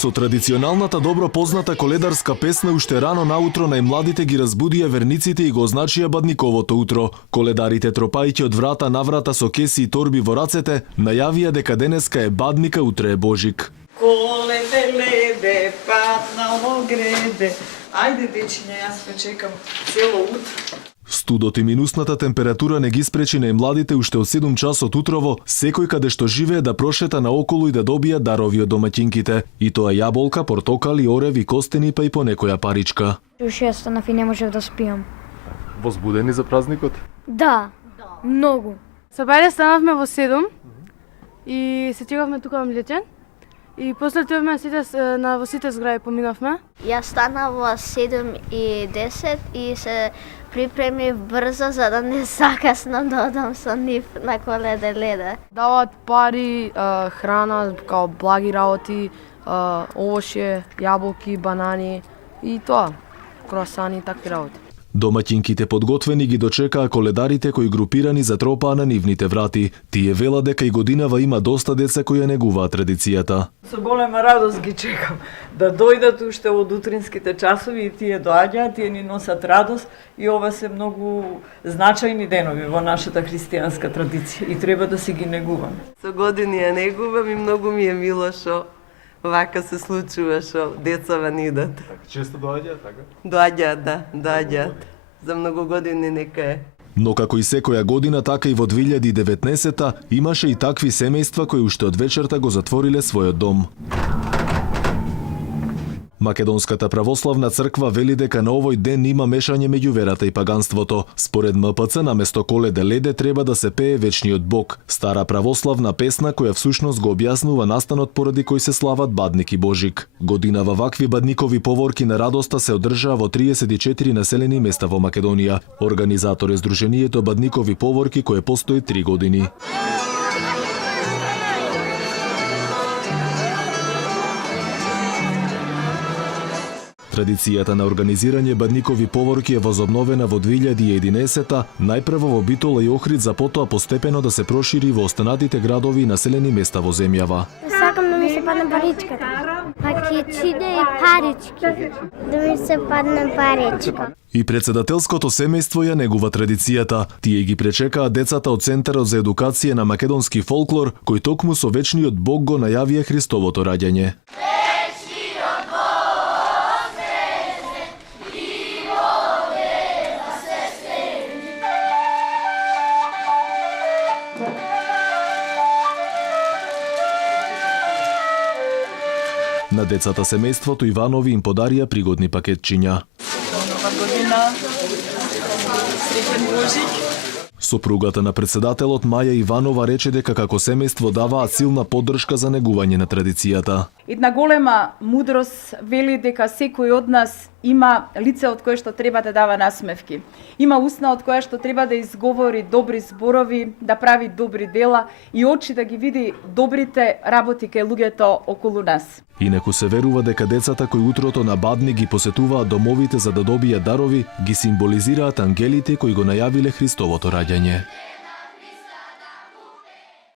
Со традиционалната добро позната коледарска песна уште рано наутро најмладите ги разбудија верниците и го означија Бадниковото утро. Коледарите тропајќи од врата на врата со кеси и торби во рацете, најавија дека денеска е Бадника, утре е Божик. Коледе, леде, паднало греде. Ајде, дечиња, јас ве чекам цело утро. Студот и минусната температура не ги спречи најмладите уште од 7 часот утрово, секој каде што живее да прошета наоколу и да добија дарови од домаќинките. И тоа јаболка, портокали, ореви, костени, па и по некоја паричка. Уште ја станав и не можев да спиам. Возбудени за празникот? Да, многу. Со бајле станавме во 7 и се чекавме тука во Млечен. И после тоа сите во сите згради поминавме. Јас станав во 7:10 и се припремив брзо за да не закаснам да одам со нив на Коледе леде. Даваат пари, храна, као благи работи, овошје, јаболки, банани и тоа, круасани, такви работи. Домаќинките подготвени ги дочекаа коледарите кои групирани затропаа на нивните врати. Тие велат дека и годинава има доста деца кои ја негуваат традицијата. Со голема радост ги чекам да дојдат уште од утринските часови и тие доаѓаат, тие ни носат радост и ова се многу значајни денови во нашата христијанска традиција и треба да си ги негуваме. Со години ја негувам и многу ми е мило што вака се случува што децава ни идат. Често доаѓаат, така? Доаѓаат, да, доаѓаат. За многу години нека е. Но како и секоја година, така и во 2019-та имаше и такви семејства кои уште од вечерта го затвориле својот дом. Македонската православна црква вели дека на овој ден има мешање меѓу верата и паганството. Според МПЦ, наместо Коледе леде треба да се пее вечниот Бог, стара православна песна која всушност го објаснува настанот поради кој се слават Бадник и Божик. Годинава вакви бадникови поворки на радоста се одржаа во 34 населени места во Македонија. Организатор е Сдруженијето Бадникови поворки кое постои 3 години. Традицијата на организирање бадникови поворки е возобновена во 2011-та, најпрво во Битола и Охрид, за потоа постепено да се прошири во останатите градови и населени места во земјава. Сакам да ми се падне паричката. Пакетчине и парички. Да ми се падне паричка. И председателското семејство ја негува традицијата. Тие ги пречекаа децата од Центарот за едукација на македонски фолклор, кој токму со вечниот Бог го најавија Христовото раѓање. На децата семејството Иванови им подарија пригодни пакетчиња. Нова година, среќен Божик. Сопругата на председателот Маја Иванова рече дека како семејство даваат силна поддршка за негување на традицијата. Една голема мудрост вели дека секој од нас има лице од кое што треба да дава насмевки. Има устна од која што треба да изговори добри зборови, да прави добри дела и очи да ги види добрите работи кај луѓето околу нас. Инаку се верува дека децата кои утрото на Бадник ги посетуваат домовите за да добијат дарови, ги символизираат ангелите кои го најавиле Христовото раѓање.